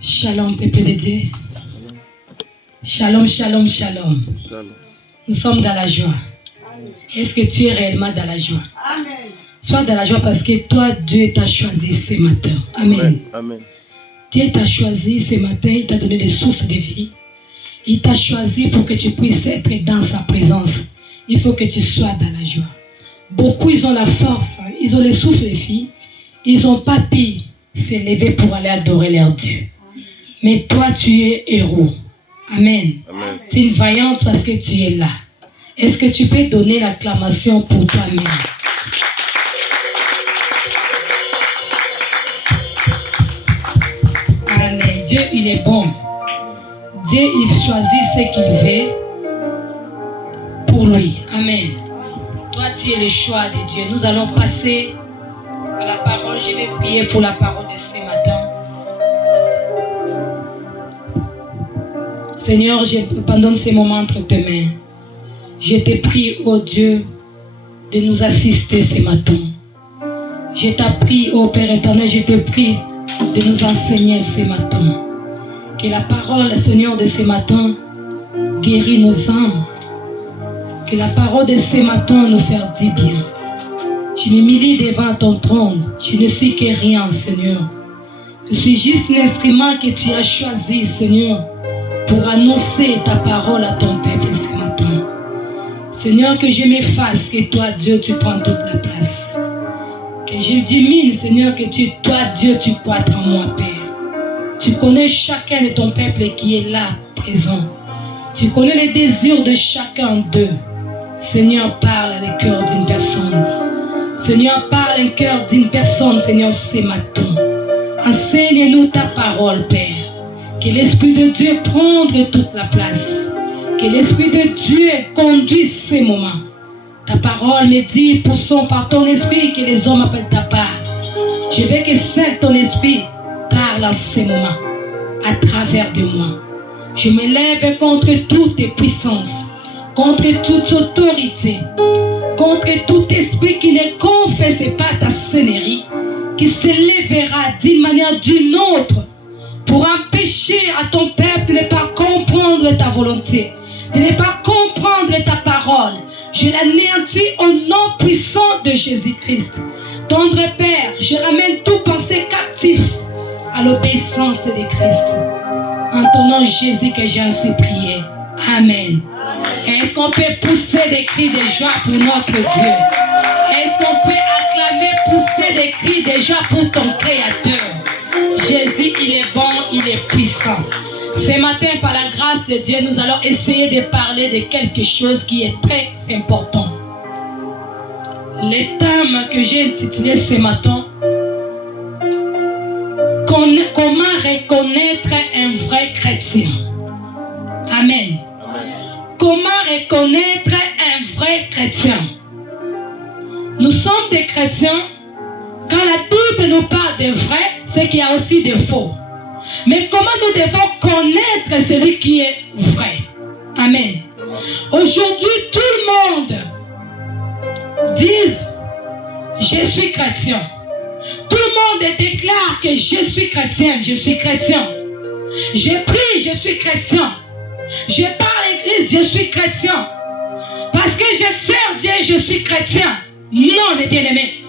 Shalom, peuple de Dieu. Shalom, shalom, shalom. Nous sommes dans la joie. Est-ce que tu es réellement dans la joie? Amen. Sois dans la joie parce que toi, Dieu t'a choisi ce matin. Amen. Amen. Dieu t'a choisi ce matin, il t'a donné le souffle de vie. Il t'a choisi pour que tu puisses être dans sa présence. Il faut que tu sois dans la joie. Beaucoup, ils ont la force, ils ont le souffle de vie. Ils n'ont pas pu se lever pour aller adorer leur Dieu. Mais toi, tu es héros. Amen. Amen. Tu es une vaillante parce que tu es là. Est-ce que tu peux donner l'acclamation pour toi-même? Amen. Dieu, il est bon. Dieu, il choisit ce qu'il veut pour lui. Amen. Toi, tu es le choix de Dieu. Nous allons passer à la parole. Je vais prier pour la parole de ce matin. Seigneur, je abandonne ces moments entre tes mains. Je te prie, ô Dieu, de nous assister ce matin. Je t'en prie, ô Père éternel, je te prie de nous enseigner ce matin. Que la parole, Seigneur, de ce matin guérit nos âmes. Que la parole de ce matin nous fasse du bien. Je m'humilie devant ton trône. Je ne suis que rien, Seigneur. Je suis juste l'instrument que tu as choisi, Seigneur, pour annoncer ta parole à ton peuple ce matin. Seigneur, que je m'efface, que toi, Dieu, tu prends toute la place. Que je diminue, Seigneur, que toi, Dieu, tu croîtres en moi, Père. Tu connais chacun de ton peuple qui est là, présent. Tu connais les désirs de chacun d'eux. Seigneur, parle à le cœur d'une personne. Seigneur, parle au cœur d'une personne, Seigneur, ce matin. Enseigne-nous ta parole, Père. Que l'Esprit de Dieu prenne toute la place. Que l'Esprit de Dieu conduise ces moments. Ta parole me dit, poussons par ton esprit, que les hommes appellent ta part. Je veux que seul ton esprit parle en ces moments, à travers de moi. Je me lève contre toutes tes puissances, contre toute autorité, contre tout esprit qui ne confesse pas ta seigneurie, qui se lèvera d'une manière ou d'une autre pour empêcher à ton peuple de ne pas comprendre ta volonté, de ne pas comprendre ta parole. Je l'anéantis au nom puissant de Jésus-Christ. Tendre Père, je ramène tout pensée captif à l'obéissance de Christ. En ton nom Jésus que j'ai ainsi prié. Amen. Est-ce qu'on peut pousser des cris de joie pour notre Dieu? Est-ce qu'on peut acclamer, pousser des cris de joie pour ton Créateur? Jésus, il est bon, il est puissant. Ce matin, par la grâce de Dieu, nous allons essayer de parler de quelque chose qui est très important. Le thème que j'ai intitulé ce matin, comment reconnaître un vrai chrétien. Amen. Comment reconnaître un vrai chrétien? Nous sommes des chrétiens. Quand la Bible nous parle de vrai, c'est qu'il y a aussi des faux. Mais comment nous devons connaître celui qui est vrai? Amen. Aujourd'hui, tout le monde dit je suis chrétien. Tout le monde déclare que je suis chrétien, je suis chrétien. Je prie, je suis chrétien. Je parle à l'église, je suis chrétien. Parce que je sers Dieu, je suis chrétien. Non, mes bien-aimés.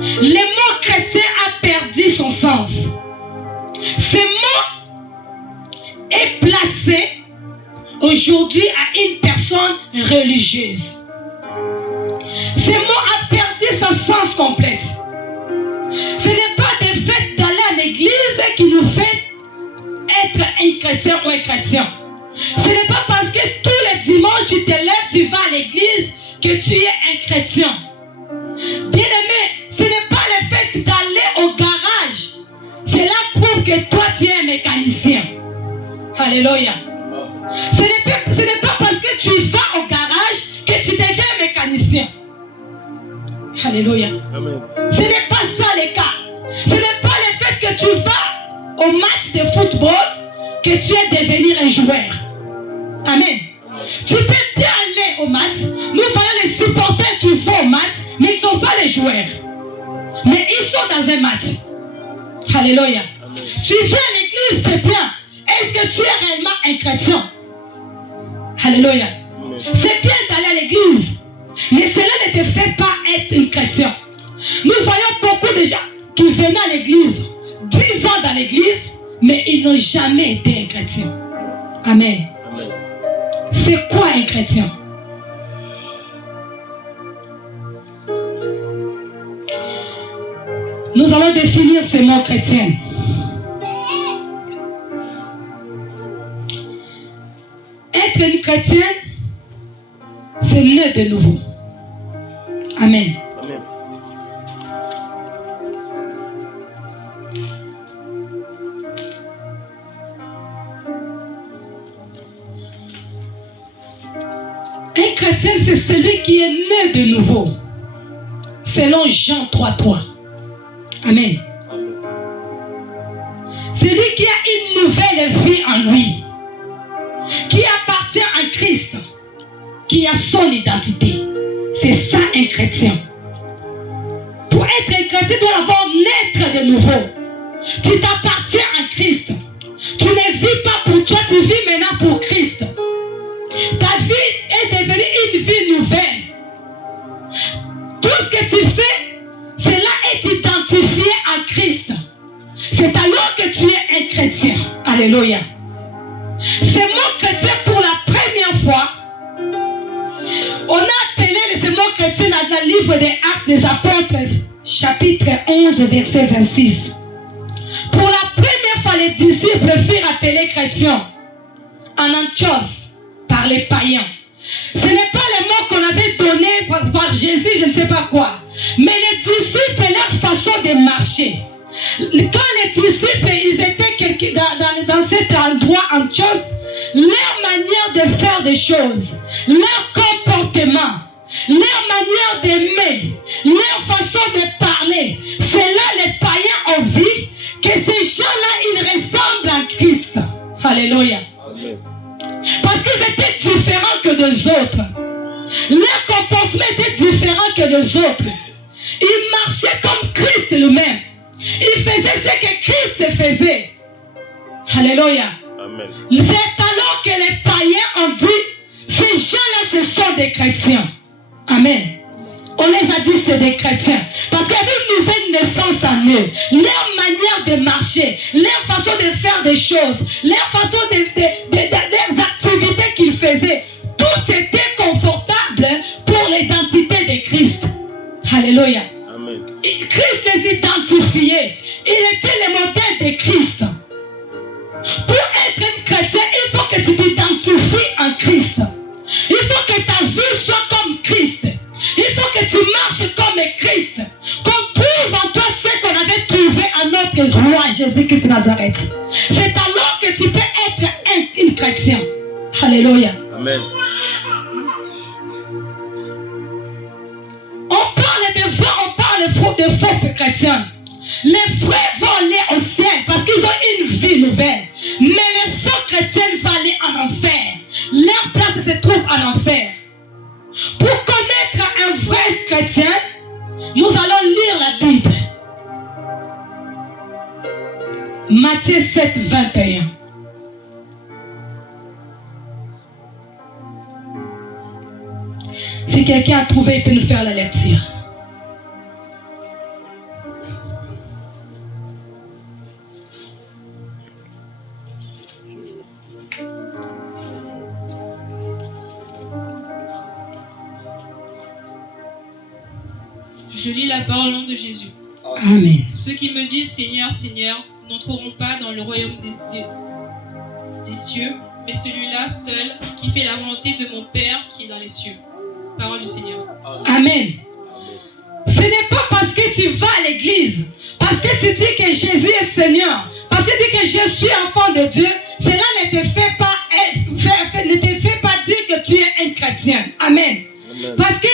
Le mot chrétien a perdu son sens. Ce mot est placé aujourd'hui à une personne religieuse. Ce mot a perdu son sens complet. Ce n'est pas le fait d'aller à l'église qui nous fait être un chrétien ou un chrétien. Ce n'est pas parce que tous les dimanches tu te lèves, tu vas à l'église que tu es un chrétien. Bien-aimé, ce n'est pas le fait d'aller au garage. Cela prouve que toi tu es un mécanicien. Alléluia. Ce n'est pas parce que tu vas au garage que tu deviens un mécanicien. Alléluia. Amen. Ce n'est pas ça le cas. Ce n'est pas le fait que tu vas au match de football que tu es devenir un joueur. Amen. Tu peux bien aller au match. Nous voyons les supporters qui vont au match, mais ils ne sont pas les joueurs. Mais ils sont dans un match. Alléluia. Tu viens à l'église, c'est bien. Est-ce que tu es réellement un chrétien? Alléluia. C'est bien d'aller à l'église, mais cela ne te fait pas être un chrétien. Nous voyons beaucoup de gens qui venaient à l'église, 10 ans dans l'église, mais ils n'ont jamais été un chrétien. Amen. Amen. C'est quoi un chrétien? Nous allons définir ce mot chrétien. Être une chrétienne, c'est né de nouveau. Amen. Amen. Un chrétien, c'est celui qui est né de nouveau. Selon Jean 3:3. Amen. Celui qui a une nouvelle vie en lui, qui appartient à Christ, qui a son identité. C'est ça un chrétien. Pour être un chrétien, tu dois d'abord naître de nouveau. Tu t'appartiens à Christ. Tu ne vis pas pour toi, tu vis maintenant pour Christ. Ta vie est devenue une vie nouvelle. Tout ce que tu fais, cela est identifié à Christ. C'est alors que tu es un chrétien. Alléluia. Ce mot chrétien, pour la première fois, on a appelé ce mot chrétien dans le livre des Actes des Apôtres, chapitre 11, verset 26. Pour la première fois, les disciples furent appelés chrétiens en Antioche par les païens. Ce n'est pas le mot qu'on avait donné par Jésus, je ne sais pas quoi. Mais les disciples, leur façon de marcher. Quand les disciples, ils étaient dans cet endroit Antioche, leur manière de faire des choses, leur comportement, leur manière d'aimer, leur façon de parler, c'est là les païens ont vu que ces gens-là, ils ressemblent à Christ. Alléluia. Amen. Parce qu'ils étaient différents que les autres. Leur comportement était différent que les autres. Ils marchaient comme Christ lui-même. Ils faisaient ce que Christ faisait. Alléluia. Amen. C'est alors que les païens ont dit, ces gens-là, ce sont des chrétiens. Amen. On les a dit, c'est des chrétiens. Parce qu'il y avait une nouvelle naissance en eux. Leur manière de marcher, leur façon de faire des choses, leur façon des activités qu'ils faisaient, tout était confortable pour l'identité de Christ. Alléluia. Amen. Christ les identifiait. Il était le modèle de Christ. Pour être un chrétien, il faut que tu t'identifies en Christ. Il faut que ta vie soit comme Christ. Il faut que tu marches comme Christ. Qu'on trouve en toi ce qu'on avait trouvé en notre roi Jésus-Christ de Nazareth. C'est alors que tu peux être un chrétien. Alléluia. Amen. On parle de faux chrétiens. Les vrais vont aller au ciel parce qu'ils ont une vie nouvelle. Mais les faux chrétiens vont aller en enfer. Leur place se trouve en enfer. Pour connaître un vrai chrétien, nous allons lire la Bible. Matthieu 7, 21. Si quelqu'un a trouvé, il peut nous faire la lecture. Je lis la parole au nom de Jésus. Amen. Ceux qui me disent Seigneur, Seigneur, n'entreront pas dans le royaume des cieux, mais celui-là seul qui fait la volonté de mon Père qui est dans les cieux. Parole du Seigneur. Amen. Ce n'est pas parce que tu vas à l'église, parce que tu dis que Jésus est Seigneur, parce que tu dis que je suis enfant de Dieu, cela ne te fait pas dire que tu es un chrétien. Amen. Amen. Parce que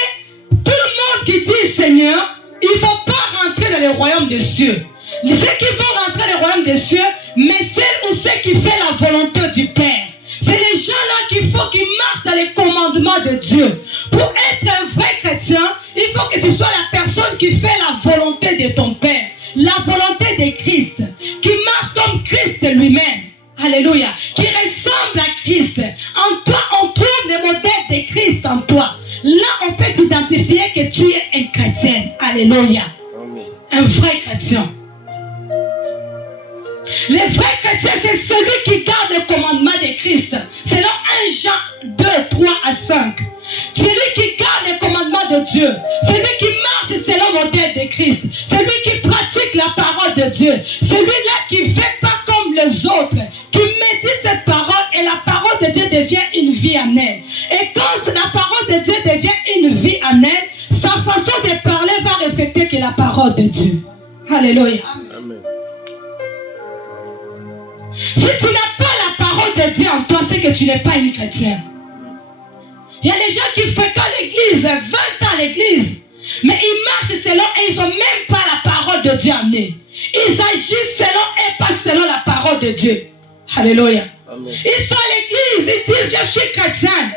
tout le monde qui dit Seigneur, ils ne vont pas rentrer dans le royaume des cieux. Ceux qui vont rentrer dans le royaume des cieux, mais ceux ou ceux qui font la volonté du Père. C'est les gens-là qu'il faut qu'ils marchent dans les commandements de Dieu. Pour être un vrai chrétien, il faut que tu sois la personne qui fait la volonté de ton Père, la volonté de Christ, qui marche comme Christ lui-même. Alléluia. Qui ressemble à Christ. En toi, on trouve le modèle de Christ en toi. Là, on peut t'identifier que tu es un chrétien. Alléluia. Amen. Un vrai chrétien. Le vrai chrétien, c'est celui qui garde le commandement de Christ. Selon 1 Jean 2, 3 à 5. Celui qui garde le commandement de Dieu. Celui qui marche selon le modèle de Christ. Celui qui pratique la parole de Dieu. Celui-là qui ne fait pas comme les autres. Qui médite cette parole et la parole de Dieu devient une vie en elle. Et quand la parole de Dieu devient une vie en elle, sa façon de parler va refléter que la parole de Dieu. Alléluia. Amen. Si tu n'as pas la parole de Dieu en toi, c'est que tu n'es pas une chrétienne. Il y a des gens qui fréquentent l'église, 20 ans à l'église, mais ils marchent selon et ils n'ont même pas la parole de Dieu en eux. Ils agissent selon et pas selon la parole de Dieu. Alléluia. Amen. Ils sont à l'église, ils disent je suis chrétien,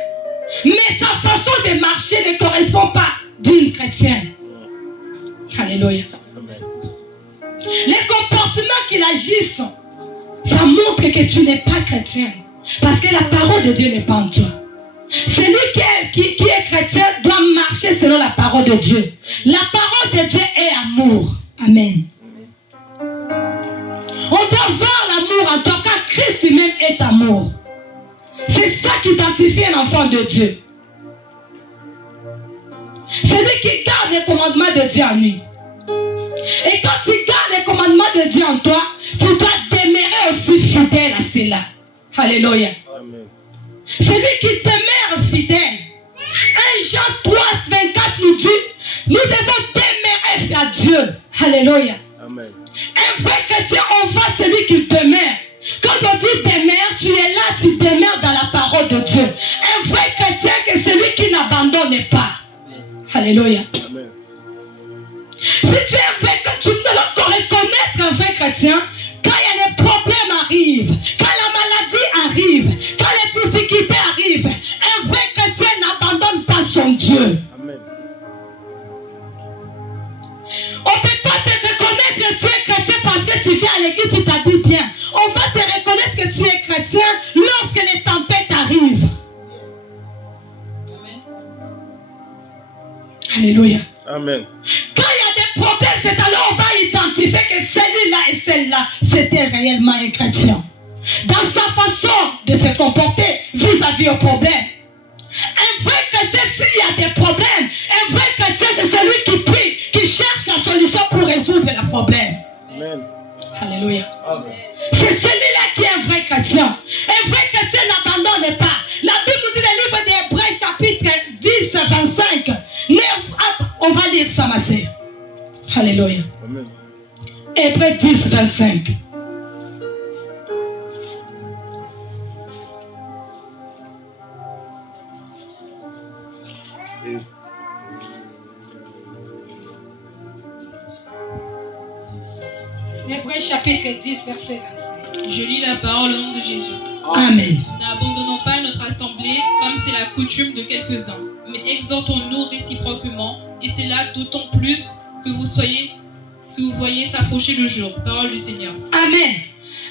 mais sa façon de marcher ne correspond pas d'une chrétienne. Alléluia. Amen. Les comportements qu'ils agissent, ça montre que tu n'es pas chrétien. Parce que la parole de Dieu n'est pas en toi. Celui qui est chrétien doit marcher selon la parole de Dieu. La parole de Dieu est amour. Amen. On doit voir l'amour en toi car Christ lui-même est amour. C'est ça qui identifie un enfant de Dieu. Celui qui garde les commandements de Dieu en lui. Et quand tu gardes les commandements de Dieu en toi, tu dois demeurer aussi fidèle à cela. Alléluia. Amen. Celui qui demeure fidèle. 1 Jean 3, 24 nous dit, nous devons demeurer à Dieu. Alléluia. Amen. Un vrai chrétien, on voit celui qui demeure. Quand on dit demeure, tu es là, tu demeures dans la parole de Dieu. Un vrai chrétien, c'est celui qui n'abandonne pas. Alléluia. Amen. Si tu es un vrai chrétien, tu dois reconnaître un vrai chrétien quand il y a les problèmes arrivent, quand la maladie arrive, quand les difficultés arrivent. Un vrai chrétien n'abandonne pas son Dieu. Amen. On ne peut pas te reconnaître que tu es chrétien parce que tu viens à l'église, tu t'habilles bien. On va te reconnaître que tu es chrétien lorsque les tempêtes arrivent. Amen. Alléluia. Amen. Quand il y a des problèmes, c'est alors on va identifier que celui-là et celle-là, c'était réellement un chrétien. Dans sa façon de se comporter vis-à-vis au problème. Un vrai chrétien, s'il y a des problèmes, un vrai chrétien, c'est celui qui prie, qui cherche la solution pour résoudre le problème. Amen. Alléluia. Amen. C'est celui-là qui est un vrai chrétien. Un vrai chrétien n'abandonne pas. La Bible nous dit dans le livre d'Hébreux chapitre 10, 25. On va lire ça, ma sœur. Alléluia. Amen. Hébreux 10, 25. Hébreux chapitre 10, verset 25. Je lis la parole au nom de Jésus. Amen. N'abandonnons pas notre assemblée comme c'est la coutume de quelques-uns, mais exhortons-nous réciproquement, et c'est là d'autant plus que vous voyez s'approcher le jour. Parole du Seigneur. Amen.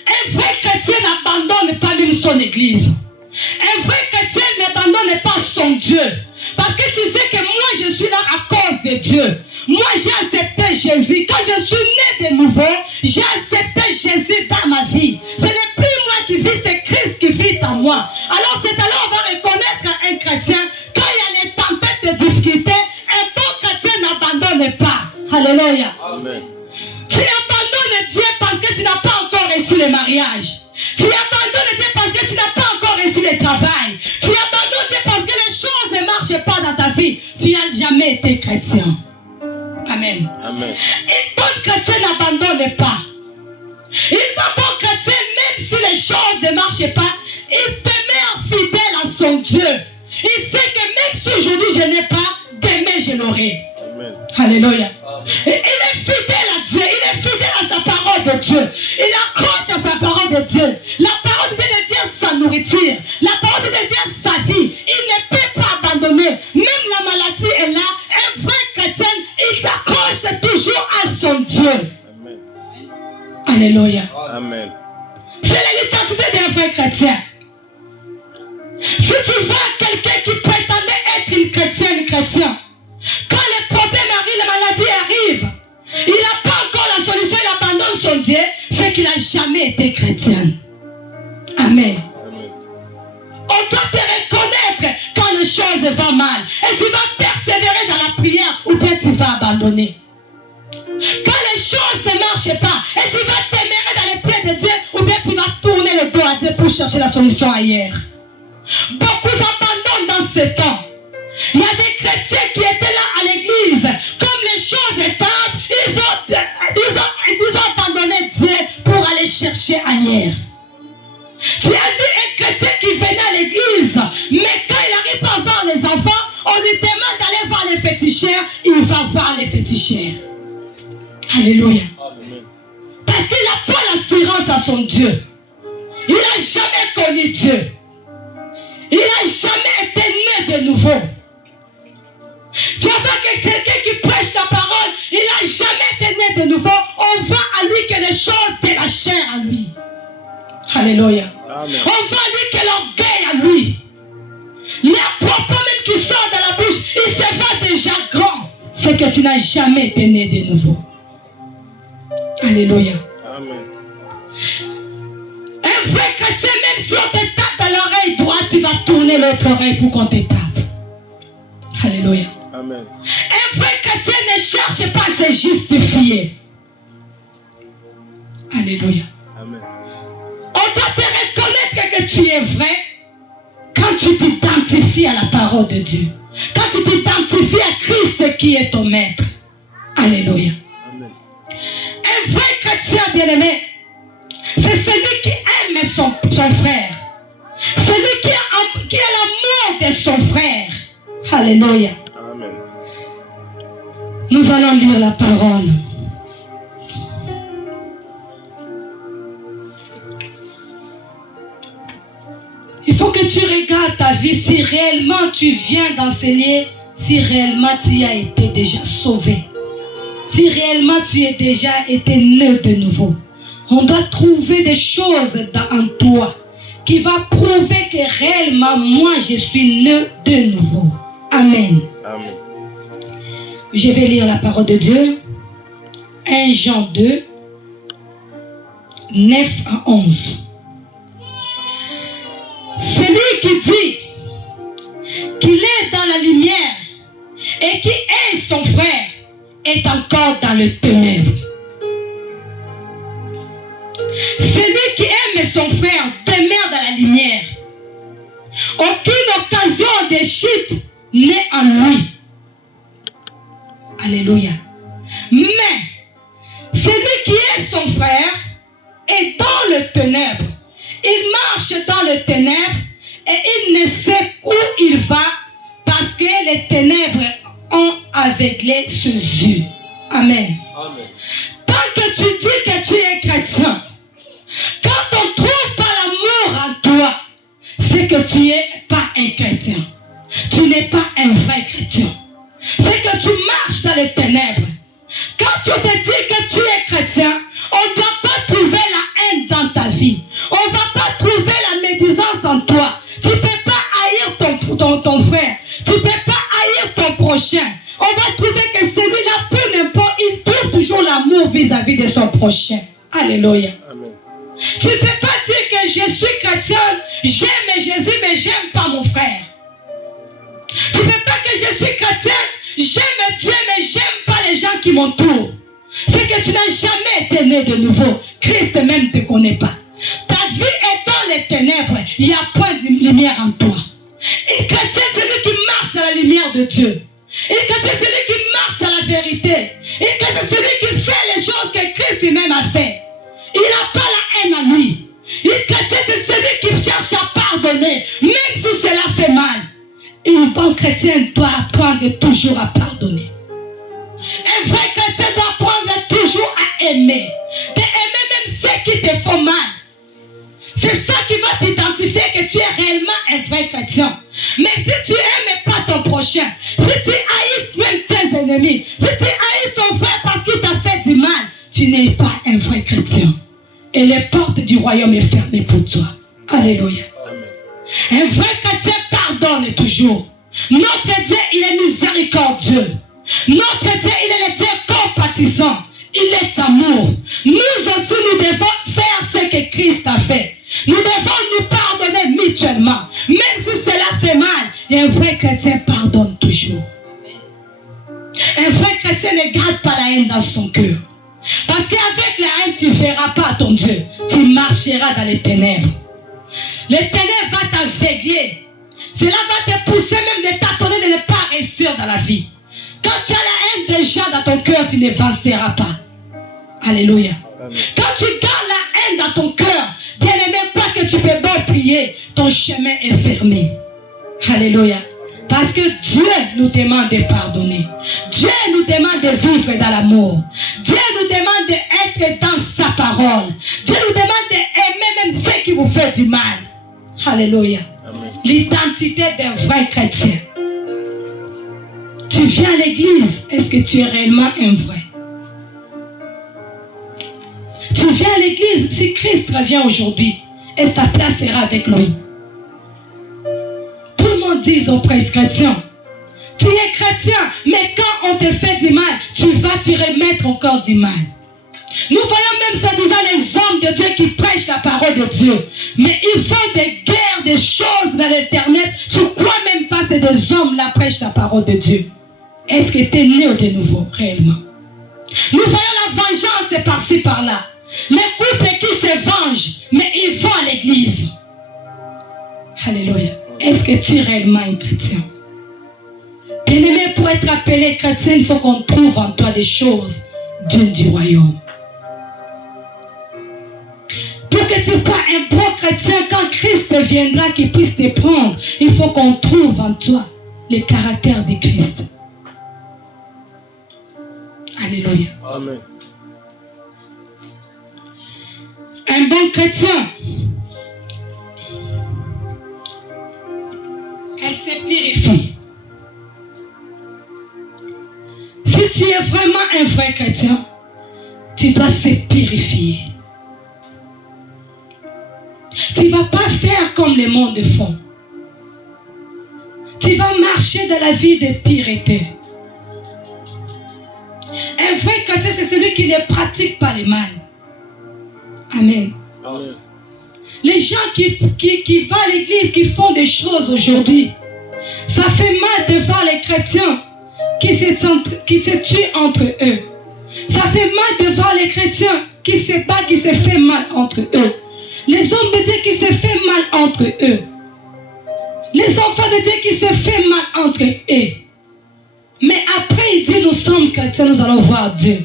Un vrai chrétien n'abandonne pas même son église. Un vrai chrétien n'abandonne pas son Dieu. Parce que tu sais que moi je suis là à cause de Dieu. Moi j'ai accepté Jésus. Quand je suis né de nouveau, j'ai accepté Jésus dans ma vie. Ce n'est plus moi qui vis, c'est Christ qui vit en moi. Alors c'est alors on va reconnaître un chrétien. Quand il y a les tempêtes de difficultés, un bon chrétien n'abandonne pas. Alléluia. Amen. Tu abandonnes Dieu parce que tu n'as pas encore reçu le mariage. Tu abandonnes Dieu parce que tu n'as pas encore reçu le travail. Tu abandonnes Dieu parce que les choses ne marchent pas dans ta vie. Tu n'as jamais été chrétien. Amen. Amen. Une bonne chrétienne n'abandonne pas. Une bonne chrétienne, même si les choses ne marchent pas, il demeure fidèle à son Dieu. Il sait que même si aujourd'hui je n'ai pas, demain je l'aurai. Amen. Alléluia. Et il est fidèle à Dieu. Il est fidèle à sa parole de Dieu. Il accroche à sa parole de Dieu. La parole de Dieu devient sa nourriture. La parole de Dieu devient sa vie. Il ne peut pas abandonner. Même la son Dieu. Amen. Alléluia. Amen. C'est l'identité d'un vrai chrétien. Si tu vois quelqu'un qui prétendait être une chrétien, quand les problèmes arrivent, les maladies arrivent, il n'a pas encore la solution, il abandonne son Dieu, c'est qu'il n'a jamais été chrétien. Amen. Amen. On doit te reconnaître quand les choses vont mal. Et tu vas persévérer dans la prière ou bien tu vas abandonner. Quand les choses ne marchent pas, et tu vas t'émérer dans les pieds de Dieu ou bien tu vas tourner le dos à Dieu pour chercher la solution ailleurs. Beaucoup abandonnent dans ce temps. Il y a des chrétiens qui étaient là à l'église. Comme les choses étaient, ils ont abandonné Dieu pour aller chercher ailleurs. Tu as vu un chrétien qui venait à l'église, mais quand il n'arrive pas à voir les enfants, on lui demande d'aller voir les féticheurs, il va voir les féticheurs. Alléluia. Amen. Parce qu'il n'a pas l'assurance à son Dieu. Il n'a jamais connu Dieu. Il n'a jamais été né de nouveau. Tu as quelqu'un qui prêche la parole, il n'a jamais été né de nouveau. On voit à lui que les choses de la chair à lui. Alléluia. Amen. On voit à lui que l'orgueil à lui. Les propos même qui sortent de la bouche, il se voit déjà grand. C'est que tu n'as jamais été né de nouveau. Alléluia. Amen. Un vrai chrétien, même si on te tape dans l'oreille droite, tu vas tourner l'autre oreille pour qu'on te tape. Alléluia. Amen. Un vrai chrétien ne cherche pas à se justifier. Alléluia. Amen. On doit te reconnaître que tu es vrai quand tu t'identifies à la parole de Dieu. Quand tu t'identifies à Christ qui est ton maître. Alléluia. Amen. Un vrai chrétien bien-aimé, c'est celui qui aime son frère. Celui qui a l'amour de son frère. Alléluia. Amen. Nous allons lire la parole. Il faut que tu regardes ta vie si réellement tu viens d'enseigner, si réellement tu as été déjà sauvé. Si réellement tu es déjà été né de nouveau. On doit trouver des choses en toi qui va prouver que réellement moi je suis né de nouveau. Amen. Amen. Je vais lire la parole de Dieu. 1 Jean 2, 9 à 11. Celui qui dit qu'il est dans la lumière et qui aime son frère est encore dans le ténèbre. Celui qui aime son frère demeure dans la lumière. Aucune occasion de chute n'est en lui. Alléluia. Mais celui qui est son frère est dans le ténèbre. Il marche dans le ténèbre et il ne sait où il va parce que les ténèbres ont aveuglé ses yeux. Amen. Amen. Tant que tu dis que tu es chrétien, quand on ne trouve pas l'amour en toi, c'est que tu n'es pas un chrétien. Tu n'es pas un vrai chrétien. C'est que tu marches dans les ténèbres. Quand tu te dis que tu es chrétien, on ne va pas trouver la haine dans ta vie. On ne va pas trouver la médisance en toi. Tu ne peux pas haïr ton frère. Tu ne peux pas haïr ton prochain. On va trouver que celui-là, peu n'importe, il trouve toujours l'amour vis-à-vis de son prochain. Alléluia. Amen. Tu ne peux pas dire que je suis chrétien, j'aime Jésus, mais j'aime pas mon frère. Tu ne peux pas que je suis chrétien, j'aime Dieu, mais j'aime pas les gens qui m'entourent. C'est que tu n'as jamais été né de nouveau. Christ même ne te connaît pas. Ta vie est dans les ténèbres. Il n'y a point de lumière en toi. Un chrétien, c'est celui qui marche dans la lumière de Dieu. Un chrétien, c'est celui qui marche dans la vérité. Un chrétien, c'est celui qui fait les choses que Christ lui-même a fait. Il n'a pas la haine en lui. Un chrétien, c'est celui qui cherche à pardonner, même si cela fait mal. Un bon chrétien doit apprendre toujours à pardonner. Un vrai chrétien doit apprendre toujours à aimer. D'aimer même ceux qui te font mal. C'est ça qui va t'identifier que tu es réellement un vrai chrétien. Mais si tu n'aimes pas ton prochain, si tu haïs même tes ennemis, si tu haïs ton frère parce qu'il t'a fait du mal, tu n'es pas un vrai chrétien. Et les portes du royaume sont fermées pour toi. Alléluia. Un vrai chrétien pardonne toujours. Notre Dieu, il est miséricordieux. Notre Dieu, il est le Dieu compatissant. Il est amour. Nous aussi, nous devons faire ce que Christ a fait. Nous devons nous pardonner mutuellement. Même si cela fait mal, un vrai chrétien pardonne toujours. Un vrai chrétien ne garde pas la haine dans son cœur. Parce qu'avec la haine, tu ne verras pas ton Dieu. Tu marcheras dans les ténèbres. Les ténèbres vont t'aveugler. Cela va te pousser même de t'attendre de ne pas réussir dans la vie. Quand tu as la haine des gens dans ton cœur, tu ne n'avanceras pas. Alléluia. Amen. Quand tu gardes la haine dans ton cœur, bien aimé, pas que tu peux pas prier, ton chemin est fermé. Alléluia. Parce que Dieu nous demande de pardonner. Dieu nous demande de vivre dans l'amour. Dieu nous demande d'être dans sa parole. Dieu nous demande d'aimer même ceux qui vous font du mal. Alléluia. L'identité d'un vrai chrétien. Tu viens à l'église, est-ce que tu es réellement un vrai? Tu viens à l'église, si Christ revient aujourd'hui, est-ce que ta place sera avec lui? Tout le monde dit aux prêtres chrétiens, tu es chrétien, mais quand on te fait du mal, tu vas te remettre encore du mal. Nous voyons même ça devant les hommes de Dieu qui prêchent la parole de Dieu. Mais ils font des guerres, des choses dans l'internet. Tu crois même pas que des hommes là prêchent la parole de Dieu. Est-ce que tu es né de nouveau, réellement? Nous voyons la vengeance par-ci, par-là. Les couples qui se vengent, mais ils vont à l'église. Alléluia. Est-ce que tu es réellement un chrétien? Bien-aimé, pour être appelé chrétien, il faut qu'on trouve en toi des choses dignes du royaume. Pour que tu sois un bon chrétien, quand Christ viendra, qu'il puisse te prendre, il faut qu'on trouve en toi le caractère de Christ. Alléluia. Amen. Un bon chrétien, elle se purifie. Si tu es vraiment un vrai chrétien, tu dois se purifier. Tu ne vas pas faire comme le monde font. Tu vas marcher dans la vie de pureté. Un vrai chrétien, c'est celui qui ne pratique pas le mal. Amen. Amen. Les gens qui vont à l'église, qui font des choses aujourd'hui, ça fait mal de voir les chrétiens qui se tuent entre eux. Ça fait mal de voir les chrétiens qui se battent, qui se font mal entre eux. Les hommes de Dieu qui se font mal entre eux. Les enfants de Dieu qui se font mal entre eux. Mais après, il dit, nous sommes chrétiens, nous allons voir Dieu.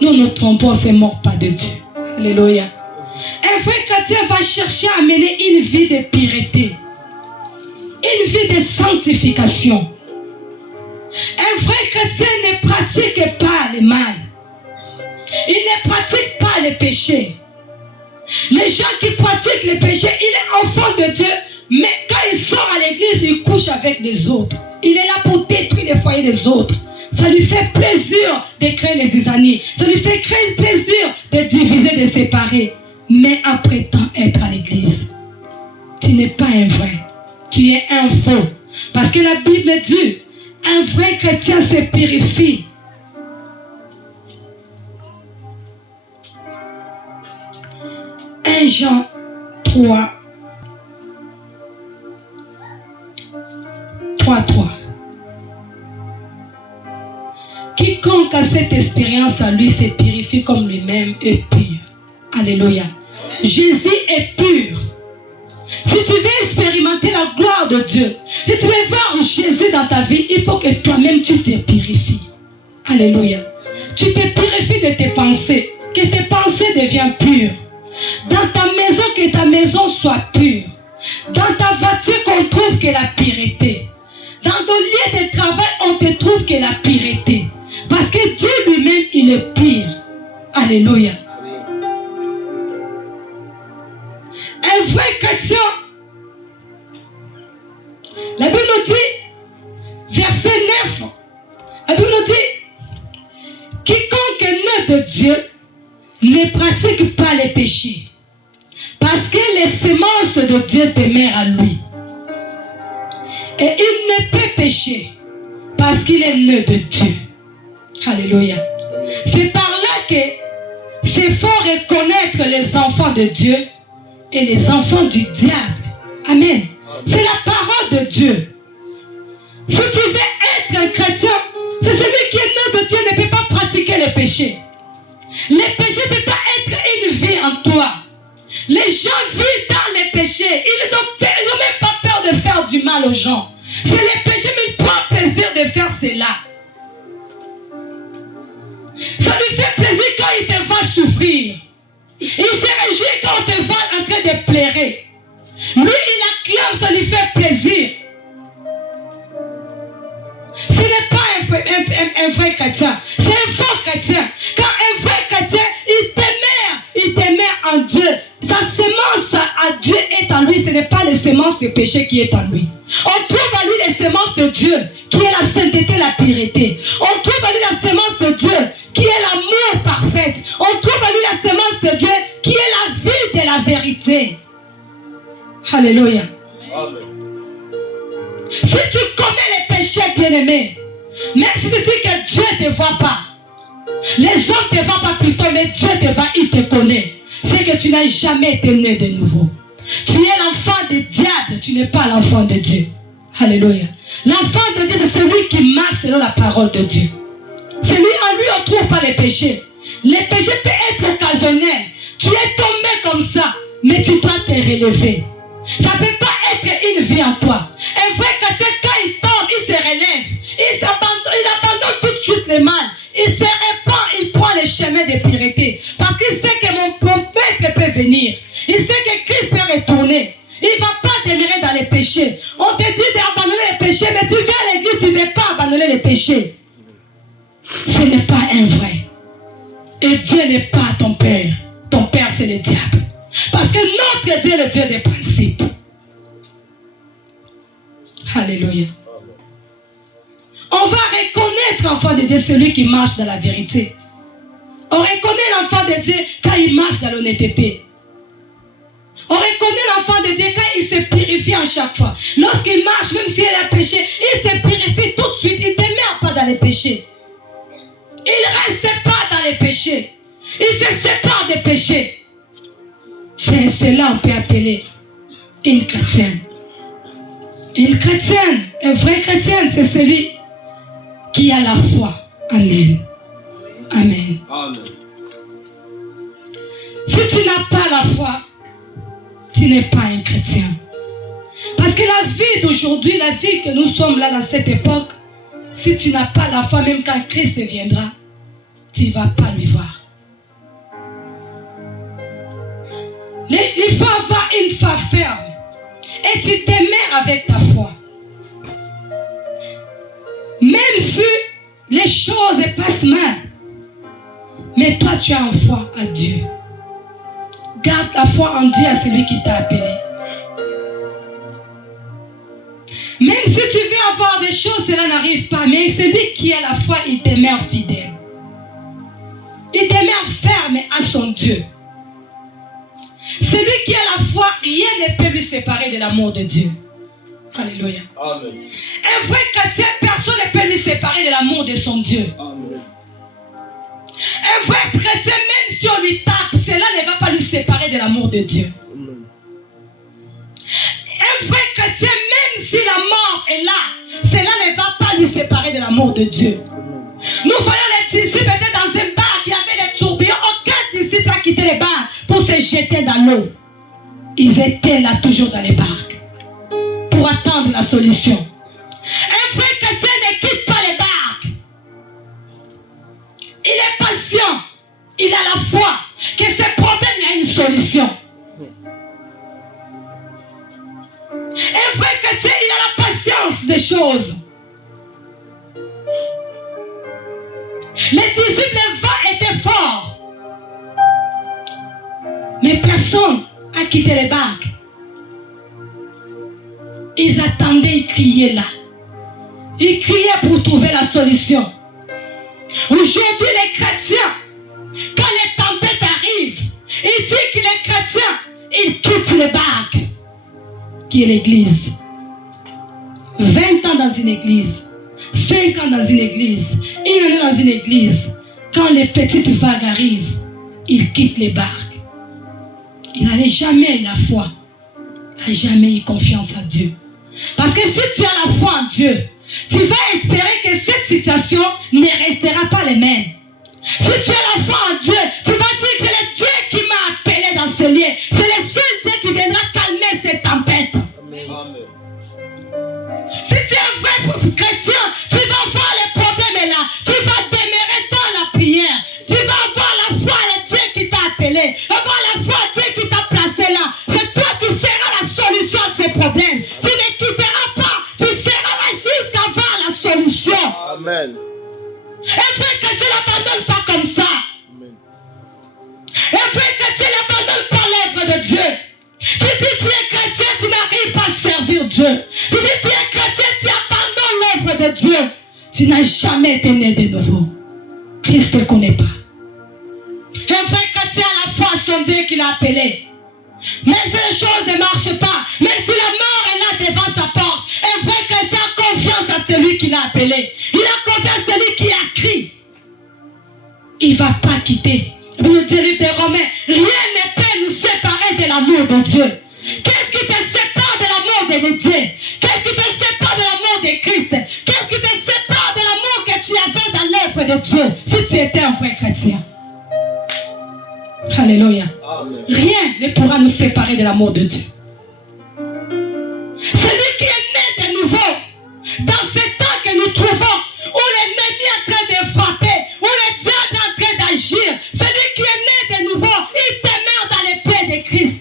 Nous nous trompons, c'est mort pas de Dieu. Alléluia. Un vrai chrétien va chercher à mener une vie de pureté. Une vie de sanctification. Un vrai chrétien ne pratique pas le mal. Il ne pratique pas le péché. Les gens qui pratiquent le péché, il est enfant de Dieu, mais quand il sort à l'église, il couche avec les autres. Il est là pour détruire les foyers des autres. Ça lui fait plaisir de créer les zizanies. Ça lui fait créer le plaisir de diviser, de séparer. Mais en prétend être à l'église, tu n'es pas un vrai. Tu es un faux. Parce que la Bible dit, un vrai chrétien se purifie. Jean 3, 3. Quiconque a cette expérience à lui se purifie comme lui-même est pur. Alléluia. Jésus est pur. Si tu veux expérimenter la gloire de Dieu, si tu veux voir Jésus dans ta vie, il faut que toi-même tu te purifies. Alléluia. Tu te purifies de tes pensées, que tes pensées deviennent pures. Dans ta maison, que ta maison soit pure. Dans ta voiture, qu'on trouve que la pureté. Dans ton lieu de travail, on te trouve que la pureté. Parce que Dieu lui-même, il est pur. Alléluia. Un vrai chrétien, la Bible nous dit, verset 9, la Bible nous dit, quiconque est né de Dieu ne pratique pas les péchés. Parce que les semences de Dieu demeurent à lui. Et il ne peut pécher parce qu'il est né de Dieu. Alléluia. C'est par là que c'est fort reconnaître les enfants de Dieu et les enfants du diable. Amen. C'est la parole de Dieu. Si tu veux être un chrétien, c'est celui qui est né de Dieu ne peut pas pratiquer les péchés. Les péchés ne peuvent pas être une vie en toi. Les gens vivent dans les péchés. Ils n'ont même pas peur de faire du mal aux gens. C'est les péchés, mais ils prennent plaisir de faire cela. Ça lui fait plaisir quand il te voit souffrir. Il se réjouit quand on te voit en train de pleurer. Lui, il acclame, ça lui fait plaisir. Ce n'est pas un vrai chrétien. C'est un faux chrétien. Quand un vrai chrétien, il demeure en Dieu. Sa semence à Dieu est en lui. Ce n'est pas les semences de péché qui est en lui. On trouve à lui les semences de Dieu, qui est la sainteté, la pureté. On trouve à lui la semence de Dieu, qui est l'amour parfait. On trouve à lui la semence de Dieu, qui est la vie de la vérité. Alléluia. Amen. Si tu commets les péchés, bien-aimé, même si tu dis que Dieu ne te voit pas, les hommes ne te voient pas plutôt, mais Dieu te voit, il te connaît. C'est que tu n'as jamais été né de nouveau. Tu es l'enfant du diable, tu n'es pas l'enfant de Dieu. Alléluia. L'enfant de Dieu, c'est celui qui marche selon la parole de Dieu. C'est lui, en lui, on ne trouve pas les péchés. Les péchés peuvent être occasionnels. Tu es tombé comme ça, mais tu dois te relever. Ça ne peut pas être une vie en toi. Un vrai chrétien, quand il tombe, il se relève. Il abandonne tout de suite le mal. Il se répand, il prend le chemin de pureté. Parce qu'il sait que mon maître peut venir. Il sait que Christ peut retourner. Il ne va pas demeurer dans les péchés. On te dit d'abandonner les péchés, mais tu viens à l'église, tu ne veux pas abandonner les péchés. Ce n'est pas un vrai. Et Dieu n'est pas ton père. Ton père, c'est le diable. Parce que notre Dieu est le Dieu des principes. Alléluia. On va reconnaître l'enfant de Dieu, celui qui marche dans la vérité. On reconnaît l'enfant de Dieu quand il marche dans l'honnêteté. On reconnaît l'enfant de Dieu quand il se purifie à chaque fois. Lorsqu'il marche, même s'il a péché, il se purifie tout de suite. Il ne demeure pas dans les péchés. Il ne reste pas dans les péchés. Il se sépare des péchés. C'est cela qu'on peut appeler une chrétienne. Une chrétienne, un vrai chrétien, c'est celui qui a la foi en elle. Amen. Amen. Si tu n'as pas la foi, tu n'es pas un chrétien. Parce que la vie d'aujourd'hui, la vie que nous sommes là dans cette époque, si tu n'as pas la foi, même quand Christ viendra, tu ne vas pas lui voir. Il faut avoir une foi ferme. Et tu demeures avec ta foi. Même si les choses passent mal, mais toi tu as en foi à Dieu. Garde la foi en Dieu à celui qui t'a appelé. Même si tu veux avoir des choses, cela n'arrive pas. Mais celui qui a la foi, il demeure fidèle. Il demeure ferme à son Dieu. Celui qui a la foi, rien ne peut lui séparer de l'amour de Dieu. Alléluia. Amen. Un vrai chrétien, personne ne peut lui séparer de l'amour de son Dieu. Amen. Un vrai chrétien, même si on lui tape, cela ne va pas lui séparer de l'amour de Dieu. Amen. Un vrai chrétien, même si la mort est là, cela ne va pas lui séparer de l'amour de Dieu. Nous voyons les disciples étaient dans un bar, il y avait des tourbillons. Aucun disciple a quitté les bars pour se jeter dans l'eau. Ils étaient là toujours dans les barques pour attendre la solution. Un vrai chrétien ne quitte pas les barques. Il est patient. Il a la foi que ces problèmes, il y a une solution. Un vrai chrétien, il a la patience des choses. Les disciples, le vent était fort. Mais personne n'a quitté les barques. Ils attendaient, ils criaient là. Ils criaient pour trouver la solution. Aujourd'hui, les chrétiens, quand les tempêtes qui est l'église. 20 ans dans une église, 5 ans dans une église, 1 année dans une église. Quand les petites vagues arrivent, il quitte les barques. Il n'avait jamais eu la foi. Il n'a jamais eu confiance en Dieu. Parce que si tu as la foi en Dieu, tu vas espérer que cette situation ne restera pas les mêmes. Si tu as la foi en Dieu, tu vas dire que c'est le Dieu qui m'a appelé dans ce lieu. C'est le seul Dieu qui viendra calmer cette tempête. Amen. Si tu es un vrai chrétien, tu vas voir les problèmes là. Tu vas demeurer dans la prière. Tu vas avoir la foi à Dieu qui t'a appelé. Avoir la foi à Dieu qui t'a placé là. C'est toi qui seras la solution à ces problèmes. Tu ne quitteras pas. Tu seras là jusqu'à avoir la solution. Amen. Un vrai chrétien n'abandonne pas comme ça. Amen. Un vrai chrétien n'abandonne pas l'œuvre de Dieu. Tu dis tu es chrétien, tu n'arrives pas à servir Dieu. Tu dis tu es chrétien, tu abandonnes l'œuvre de Dieu. Tu n'as jamais été né de nouveau. Christ ne te connaît pas. Un vrai chrétien a la foi à son Dieu qui l'a appelé. Même si les choses ne marchent pas, même si la mort est là devant sa porte, un vrai chrétien a confiance à celui qui l'a appelé. Il a confiance à celui qui a crié. Il ne va pas quitter. Nous dit le livre des Romains, rien ne peut nous séparer de l'amour de Dieu. Qu'est-ce qui te sépare de l'amour de Dieu? Qu'est-ce qui te sépare de l'amour de Christ? Qu'est-ce qui te sépare de l'amour que tu avais dans l'œuvre de Dieu si tu étais un vrai chrétien? Alléluia. Amen. Rien ne pourra nous séparer de l'amour de Dieu. Celui qui est né de nouveau, dans ce temps que nous trouvons, où l'ennemi est en train de frapper, où le diable est en train d'agir, celui qui est né de nouveau, il demeure dans l'épée de Christ.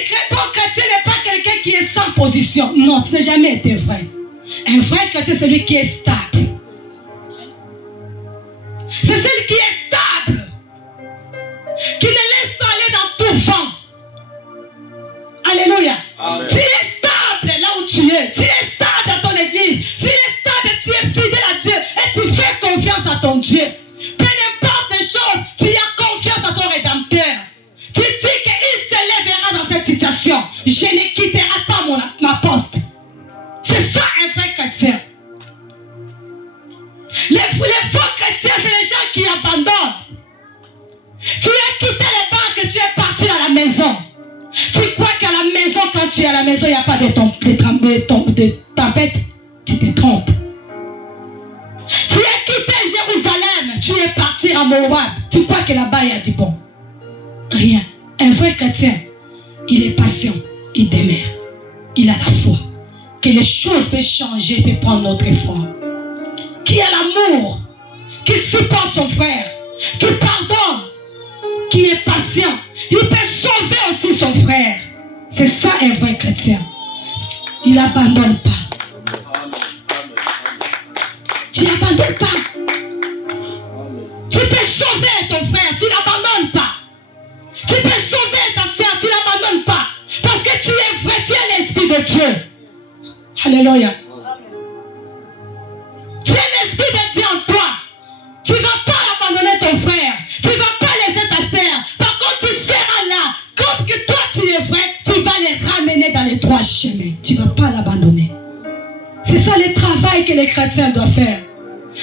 Un bon chrétien n'est pas quelqu'un qui est sans position. Non, ce n'est jamais été vrai. Un vrai chrétien, c'est celui qui est stable. C'est celui qui est stable, qui ne laisse pas aller dans tout vent. Alléluia. Amen. Tu es stable là où tu es. Tu es stable dans ton église. Tu es stable, tu es fidèle à Dieu et tu fais confiance à ton Dieu. Peu importe les choses, tu as confiance à ton Rédempteur. Tu dis qu'il se lèvera dans cette situation. Je ne quitterai pas ma poste. C'est ça un vrai chrétien. Les faux chrétiens, c'est les gens qui abandonnent. Tu as quitté les banques et tu es parti à la maison. Tu crois qu'à la maison, quand tu es à la maison, il n'y a pas de tempête. Tu te trompes. Tu as quitté Jérusalem, tu es parti à Moab. Tu crois que là-bas, il y a du bon. Rien. Un vrai chrétien, il est patient, il demeure. Il a la foi. Que les choses peuvent changer, peuvent prendre notre foi. Qui a l'amour, qui supporte son frère, qui pardonne, qui est patient. Il peut sauver aussi son frère. C'est ça un vrai chrétien. Il n'abandonne pas. Tu n'abandonnes pas. Tu peux sauver ton frère, tu n'abandonnes pas. Tu peux sauver ta soeur, tu n'abandonnes pas. Parce que tu es vrai, tu es l'Esprit de Dieu. Alléluia. Tu es l'Esprit de Dieu en toi. Tu ne vas pas abandonner ton frère. Tu ne vas pas laisser ta sœur. Par contre, tu seras là. Comme que toi, tu es vrai, tu vas les ramener dans les droits chemins. Tu ne vas pas l'abandonner. C'est ça le travail que les chrétiens doivent faire.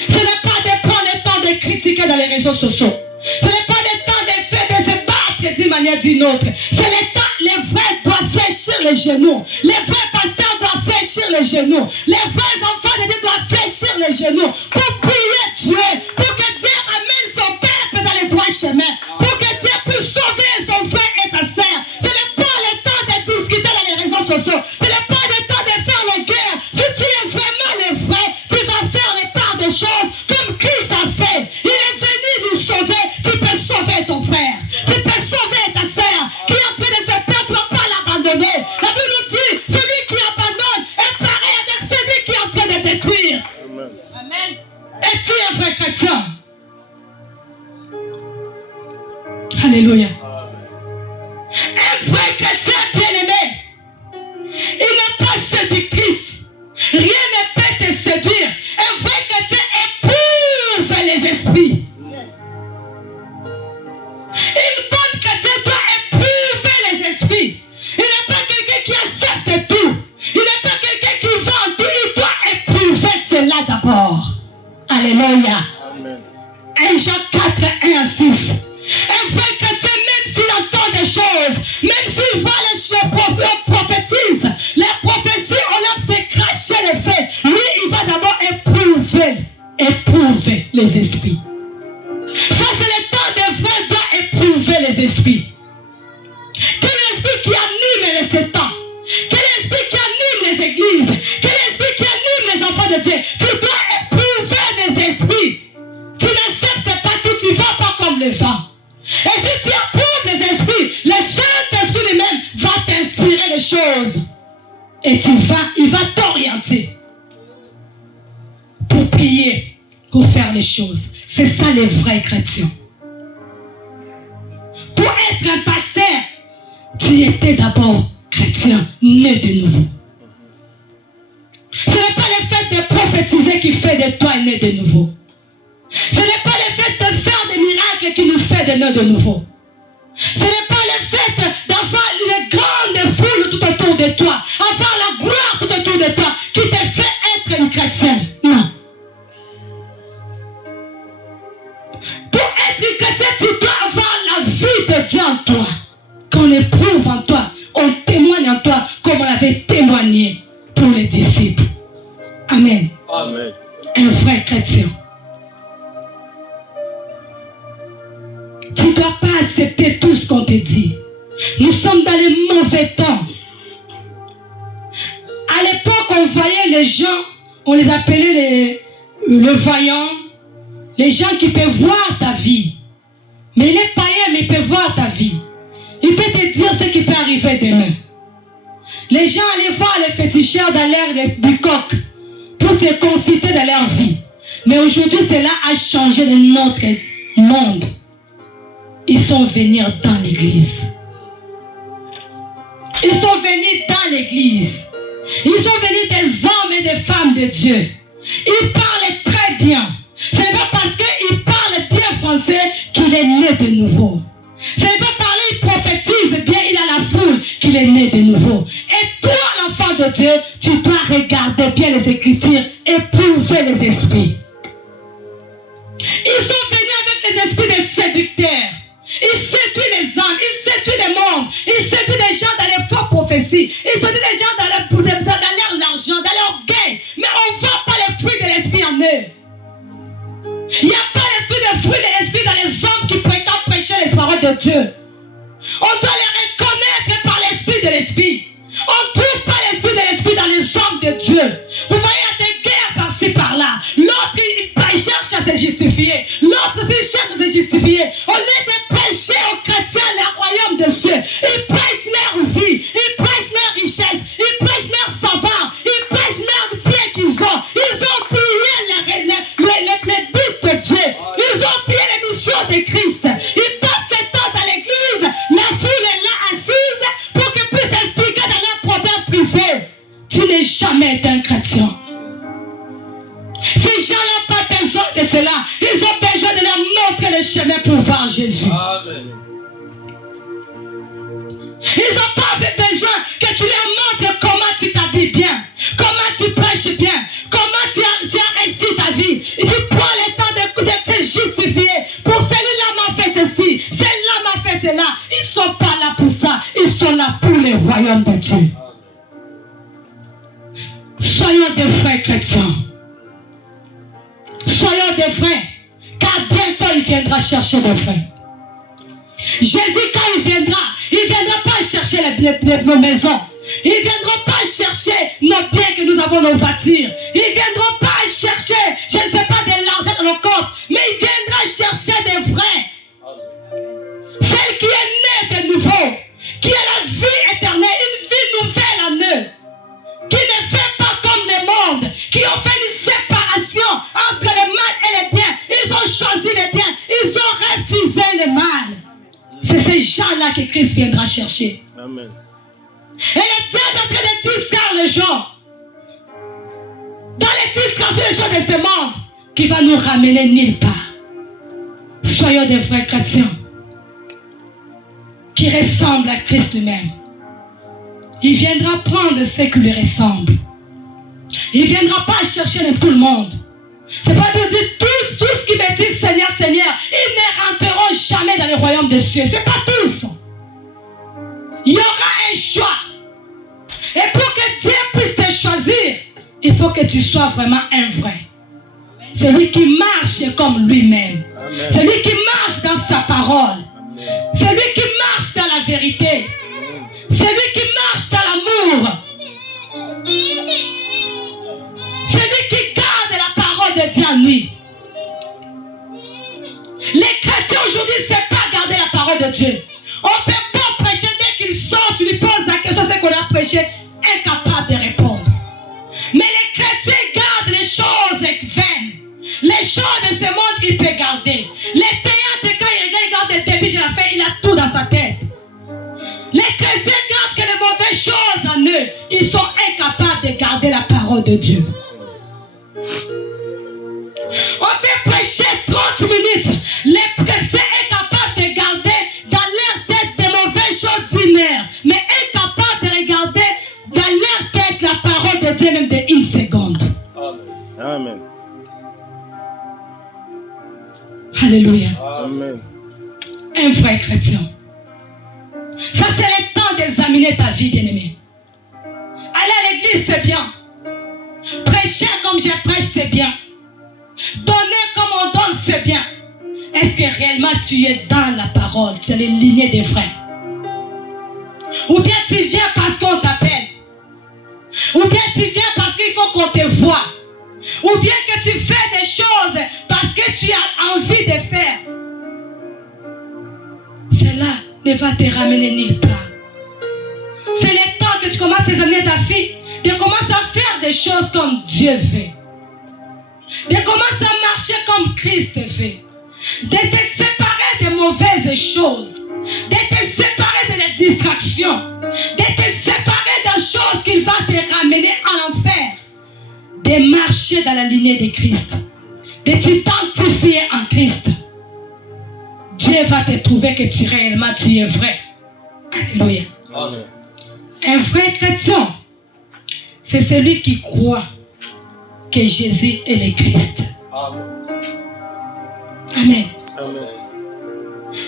Ce n'est pas de prendre le temps de critiquer dans les réseaux sociaux. Ce n'est pas le temps de se battre d'une manière ou d'une autre. C'est le temps, les vrais doivent fléchir les genoux. Les vrais pasteurs doivent fléchir les genoux. Les vrais enfants de Dieu doivent fléchir les genoux pour prier Dieu, pour que Dieu ramène son peuple dans les droits chemins, pour que Dieu puisse sauver son frère et sa sœur. Ce n'est pas le temps de discuter dans les réseaux sociaux. Ce n'est pas le temps de faire la guerre. Si tu es vraiment le vrai, tu vas faire les parts des choses comme Christ a fait. Il est venu nous sauver. Tu peux sauver ton frère. Tu peux sauver ta sœur qui est en train de se perdre. Tu ne vas pas l'abandonner. La Bible nous dit, celui qui abandonne est pareil avec celui qui est en train de détruire. Amen. Et tu es un vrai chrétien. Alléluia. Un vrai chrétien bien-aimé, il n'est pas séductrice. Rien ne peut te séduire. Un vrai chrétien éprouve les esprits. Une bonne chrétienne doit éprouver les esprits. Alléluia. Amen. 1 Jean 4, 1 à 6. Un vrai chrétien, même s'il entend des choses, même s'il voit les choses, on prophétise, les prophéties, on a fait cracher les faits. Lui, il va d'abord éprouver les esprits. Ça, c'est le temps des vrais doit éprouver les esprits. Quel esprit qui anime les Satan? Quel esprit qui anime les églises? Quel esprit qui anime les enfants de Dieu? Tu dois éprouver les esprits. Tu n'acceptes pas tout, tu ne vas pas comme les gens. Et si tu approuves les esprits, le Saint-Esprit lui-même va t'inspirer les choses. Et il va t'orienter pour prier, pour faire les choses. C'est ça les vrais chrétiens. Pour être un pasteur, tu étais d'abord chrétien, né de nouveau. Ce n'est pas le fait de prophétiser qui fait de toi né de nouveau. Ce n'est pas le fait de faire des miracles qui nous fait de nous de nouveau. Ce n'est pas le fait d'avoir une grande foule tout autour de toi, avoir la gloire tout autour de toi qui te fait être une chrétienne. Non. Pour être une chrétienne, tu dois avoir la vie de Dieu en toi. Qu'on éprouve en toi, on témoigne en toi comme on avait témoigné pour les disciples. Amen. Amen. Un vrai chrétien. Tu ne dois pas accepter tout ce qu'on te dit. Nous sommes dans les mauvais temps. À l'époque, on voyait les gens, on les appelait le voyant, les gens qui peuvent voir ta vie. Mais il est païen, mais il peut voir ta vie. Il peut te dire ce qui peut arriver demain. Les gens allaient voir les féticheurs dans l'air du coq pour te conciter dans leur vie. Mais aujourd'hui, cela a changé de notre monde. Ils sont venus dans l'église. Ils sont venus dans l'église. Ils sont venus des hommes et des femmes de Dieu. Ils parlent très bien. Ce n'est pas parce qu'il parle bien français qu'il est né de nouveau. Ce n'est pas parce qu'il prophétise bien, il a la foule qu'il est né de nouveau. Et toi, l'enfant de Dieu, tu dois regarder bien les Écritures et éprouver les esprits. Ils sont venus avec les esprits des séducteurs. Ils séduisent les hommes, ils séduisent les mondes, ils séduisent les gens dans les fausses prophéties, ils séduisent les gens dans leur argent, dans leur gain. Mais on ne voit pas les fruits de l'esprit en eux. Il n'y a pas l'esprit de fruit de l'esprit dans les hommes qui prétendent prêcher les paroles de Dieu. On doit les reconnaître par l'esprit de l'esprit. On ne trouve pas l'esprit de l'esprit dans les hommes de Dieu. Vous voyez, il y a des guerres par-ci par-là. L'autre, il cherche à se justifier. L'autre aussi cherche à se justifier. Au lieu de prêcher aux chrétiens le royaume de Dieu, ils prêchent leur vie, ils prêchent leur richesse, ils prêchent leur savoir, ils prêchent leur bien qu'ils ont. Ils ont pillé les buts de Dieu. Ils ont pillé les missions de Christ. Ils passent ce temps dans l'église. La foule est là assise pour qu'ils puissent expliquer dans leurs problèmes privés. Tu n'es jamais un chrétien. Ces gens n'ont pas besoin de cela. Ils ont besoin de leur montrer le chemin pour voir Jésus. Amen. Ils n'ont pas besoin que tu leur montres comment tu t'habilles bien, comment tu prêches bien, comment tu as réussi ta vie. Et tu prends le temps de te justifier. Pour celui-là m'a fait ceci, celui-là m'a fait cela. Ils ne sont pas là pour ça. Ils sont là pour le royaume de Dieu. Soyons des vrais chrétiens. Soyons des vrais. Car bientôt il viendra chercher des vrais. Jésus, quand il ne viendra pas chercher nos maisons. Il ne viendra pas chercher nos biens que nous avons, nos voitures. Il ne viendra pas chercher, je ne sais pas, de l'argent dans nos comptes. Mais il viendra chercher des vrais. Celle qui est née de nouveau. Qui a la vie éternelle, une vie nouvelle en eux. Qui ne fait pas comme le monde. Qui ont fait une séparation entre le mal et le bien. Ils ont choisi le bien. Ils ont refusé le mal. C'est ces gens-là que Christ viendra chercher. Amen. Et le diable est en train de distraire les gens. Dans les distractions des gens de ce monde, qui va nous ramener nulle part. Soyons des vrais chrétiens qui ressemblent à Christ lui-même. Il viendra prendre ce qui lui ressemble. Il ne viendra pas chercher de tout le monde. C'est pas de dire me disent Seigneur, Seigneur, ils ne rentreront jamais dans le royaume des cieux. Ce n'est pas tous. Il y aura un choix. Et pour que Dieu puisse te choisir, il faut que tu sois vraiment un vrai. Celui qui marche comme lui-même. Celui qui marche dans sa parole. Celui qui marche dans la vérité. Celui qui marche dans l'amour. Celui qui garde la parole de Dieu en lui. Les chrétiens aujourd'hui ne savent pas garder la parole de Dieu. On ne peut pas prêcher dès qu'ils sortent, tu lui poses la question, c'est qu'on a prêché, incapable de répondre. Mais les chrétiens gardent les choses vaines. Les choses de ce monde, il peut garder. Les théâtres, quand il regarde des débuts, je l'ai fait, il a tout dans sa tête. Les chrétiens gardent que les mauvaises choses en eux. Ils sont incapables de garder la parole de Dieu. On peut prêcher 30 minutes. Les chrétiens incapables de garder dans leur tête des mauvaises choses d'une heure. Mais incapables de regarder dans leur tête la parole de Dieu même de une seconde. Amen. Alléluia. Amen. Un vrai chrétien. Ça, c'est le temps d'examiner ta vie, bien-aimé. Aller à l'église, c'est bien. Prêcher comme je prêche, c'est bien. Donner comme on donne, c'est bien. Est-ce que réellement tu es dans la parole? Tu as les lignées des vrais? Ou bien tu viens parce qu'on t'appelle? Ou bien tu viens parce qu'il faut qu'on te voie? Ou bien que tu fais des choses parce que tu as envie de faire? Cela ne va te ramener nulle part. C'est le temps que tu commences à examiner ta fille, de commencer à faire des choses comme Dieu veut. De commencer à marcher comme Christ veut. De te séparer des mauvaises choses. De te séparer de les distractions. De te séparer des choses qui vont te ramener à l'enfer. De marcher dans la lignée de Christ. De t'identifier en Christ. Dieu va te trouver que tu réellement tu es vrai. Alléluia. Amen. Un vrai chrétien, c'est celui qui croit que Jésus est le Christ. Amen. Amen. Amen.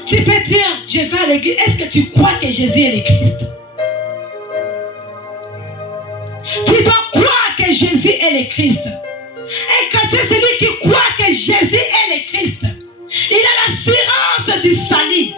Tu peux dire, je vais à l'église. Est-ce que tu crois que Jésus est le Christ? Tu dois croire que Jésus est le Christ. Un chrétien, c'est celui qui croit que Jésus est le Christ. Il a l'assurance du salut.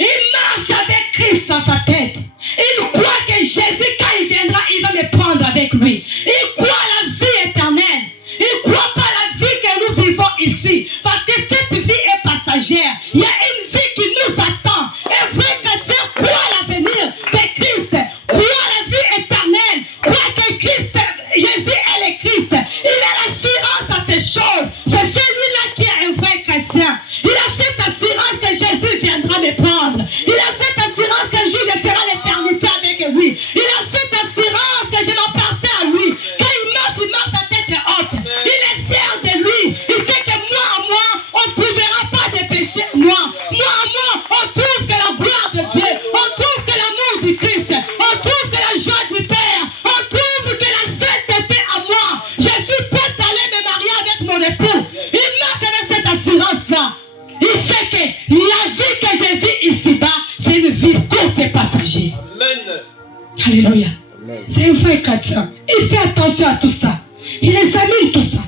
Il marche avec Christ dans sa tête. Il croit que Jésus, quand il viendra, il va me prendre avec lui. Il croit à la vie éternelle. Il ne croit pas à la vie que nous vivons ici. Parce que cette vie est passagère. Il y a une vie qui nous attend. Un vrai chrétien croit à l'avenir de Christ. Croit à la vie éternelle. Croit que Christ, Jésus est le Christ. Il a l'assurance à ces choses. C'est celui-là qui est un vrai chrétien. Il a cette assurance que Jésus viendra me prendre. Il a cette assurance que je ferai l'éternité avec lui. Il a cette assurance que je m'appartiens à lui. Quand il marche la tête haute. Il est fier de lui. Il sait que moi, on ne trouvera pas de péché. Moi, on trouve que la gloire de Dieu. On trouve que l'amour du Christ. On trouve que la joie du Père. On trouve que la sainteté à moi. Je suis prêt à aller me marier avec mon époux. Il marche avec cette assurance-là. Il sait que la vie que je vis ici-bas, c'est une vie courte et passagère. Amen. Alléluia. Amen. C'est un vrai chrétien. Il fait attention à tout ça. Il examine tout ça.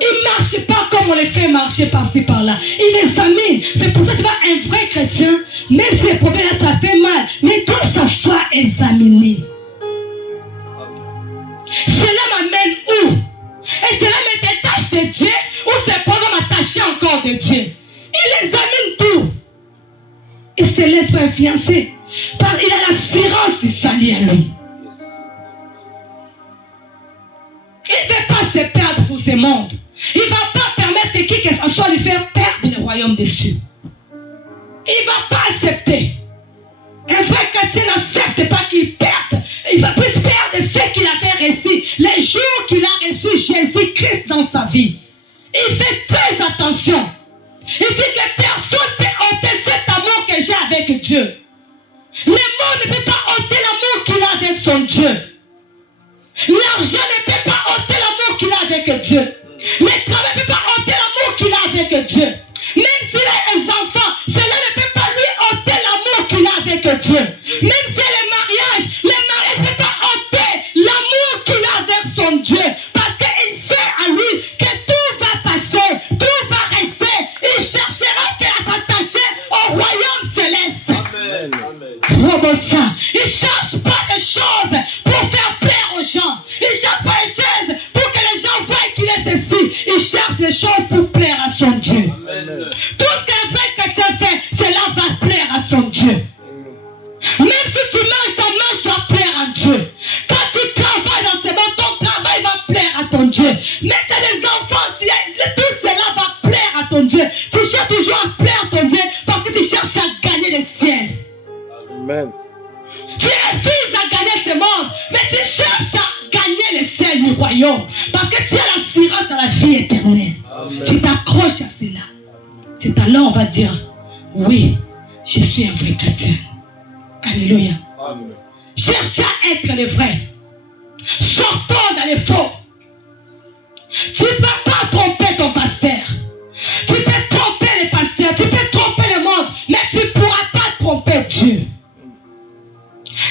Il ne marche pas comme on les fait marcher par-ci par-là. Il examine. C'est pour ça que tu vois un vrai chrétien, même si les problèmes là, ça fait mal, mais que ça soit examiné. Cela m'amène où? Et cela me détache de Dieu ou c'est pour m'attacher encore de Dieu? Il examine tout. Il se laisse pas influencer. Il a l'assurance du salut à lui. Il ne veut pas se perdre pour ce monde. Il ne va pas permettre qui que ce soit lui faire perdre le royaume des cieux. Il ne va pas accepter. Un vrai chrétien n'accepte pas qu'il perde. Il va plus perdre ce qu'il avait reçu. Les jours qu'il a reçu Jésus-Christ dans sa vie. Il fait très attention. Il dit que personne ne peut ôter cet amour que j'ai avec Dieu. Le monde ne peut pas ôter l'amour qu'il a avec son Dieu. L'argent ne peut pas ôter l'amour qu'il a avec avec Dieu. Le travail ne peut pas ôter l'amour qu'il a avec Dieu. Même s'il a des enfants, cela ne peut pas lui ôter l'amour qu'il a avec Dieu. Même s'il a le mariage ne peut pas ôter l'amour qu'il a avec son Dieu. Parce qu'il sait à lui que tout va passer, tout va rester. Il cherchera qu'à s'attacher au royaume céleste. Amen. Il ne cherche pas des choses pour faire plaire aux gens. Il ne cherche pas des choses pour que les gens voient qu'il est ceci. Il cherche des choses pour plaire à son Dieu. Amen. Tout ce qu'un vrai chrétien fait, cela va plaire à son Dieu. Même si tu manges, ton manche doit plaire à Dieu. Quand tu travailles dans ce monde, ton travail va plaire à ton Dieu. Mais c'est des enfants, tout cela va plaire à ton Dieu. Tu cherches toujours à plaire à ton Dieu parce que tu cherches à gagner le ciel. Amen. Tu refuses à gagner ce monde, mais tu cherches à gagner le ciel du royaume. Parce que tu as l'assurance à la vie éternelle. Amen. Tu t'accroches à cela. C'est alors on va dire, oui, je suis un vrai chrétien. Alléluia. Amen. Cherche à être le vrai. Sortons dans les faux. Tu ne peux pas tromper ton pasteur. Tu peux tromper les pasteurs. Tu peux tromper le monde. Mais tu ne pourras pas tromper Dieu.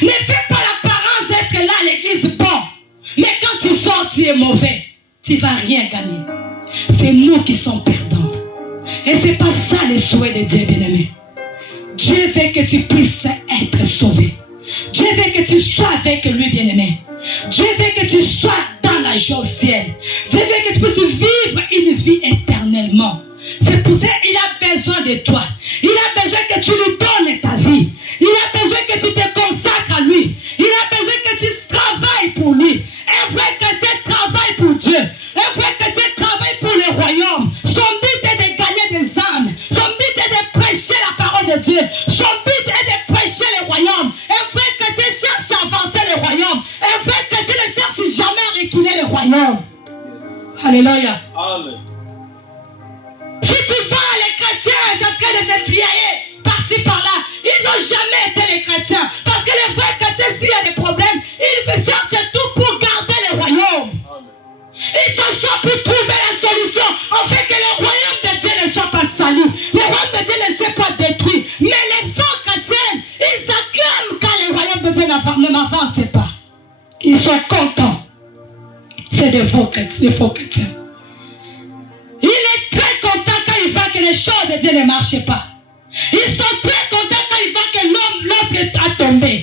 Ne fais pas l'apparence d'être là à l'église bon. Mais quand tu sors, tu es mauvais. Tu ne vas rien gagner. C'est nous qui sommes perdants. Et ce n'est pas ça le souhait de Dieu, bien-aimé. Dieu veut que tu puisses être sauvé. Dieu veut que tu sois avec lui, bien-aimé. Dieu veut que tu sois dans la joie au ciel. Dieu veut que tu puisses vivre une vie éternellement. C'est pour ça qu'il a besoin de toi. Il a besoin que tu lui donnes ta vie. Il a besoin que tu te consacres à lui. Il a besoin que tu travailles pour lui. Un vrai chrétien travaille pour Dieu. Un vrai chrétien travaille pour le royaume. Son but est de gagner des âmes. Son but est de prêcher la parole de Dieu. Son but est de prêcher le royaume. Un vrai chrétien cherche à avancer le royaume. Un vrai chrétien ne cherche jamais à reculer le royaume. Yes. Alléluia. Amen. Si tu vois les chrétiens en train de se trier par-ci par-là, ils n'ont jamais été les chrétiens. Parce que les vrais chrétiens, s'il y a des problèmes, ils cherchent tout pour garder le royaume. Amen. Ils s'assoient pour trouver la solution. En fait que le royaume de Dieu ne soit pas sali. Le royaume de Dieu ne soit pas détruit. Mais les faux chrétiens, ils s'acclament quand le royaume de Dieu ne m'avance pas. Ils sont contents. C'est des faux chrétiens. Il est très content quand il voit que les choses de Dieu ne marchent pas. Ils sont très contents quand ils voient que l'autre a tombé.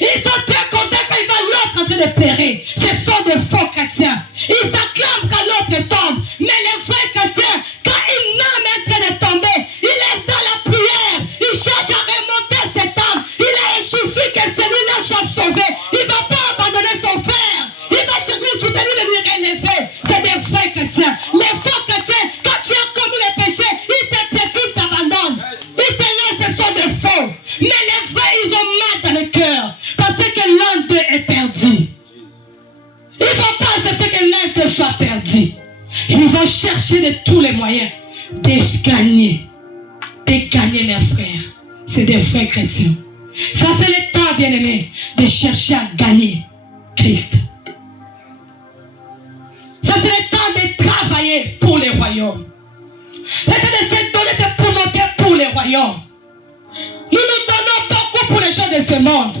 Ils sont très contents quand ils voient l'autre en train de périr. Ce sont des faux chrétiens. Ils s'acclament quand l'autre tombe. Mais les vrais chrétiens, quand une âme est en train de tomber, il est dans la prière. Il cherche à remonter cette âme. Il a un souci que celui-là soit sauvé. Il ne va pas abandonner son frère. Il va chercher le soutien de lui relever. C'est des vrais chrétiens. Les faux chrétiens, quand tu as commis le péché, ils te préfèrent, t'abandonnent. Ils te laissent, ce sont des faux. Mais les vrais, ils ont mal dans le cœur. Parce que l'un d'eux est perdu. Ils ne vont pas accepter que l'un d'eux soit perdu. Ils vont chercher de tous les moyens de gagner leurs frères. C'est des vrais chrétiens. Ça, c'est le temps, bien-aimé, de chercher à gagner Christ. Ça, c'est le temps de travailler pour le royaume. C'est de se donner de volonté pour le royaume. Nous nous donnons beaucoup pour les choses de ce monde.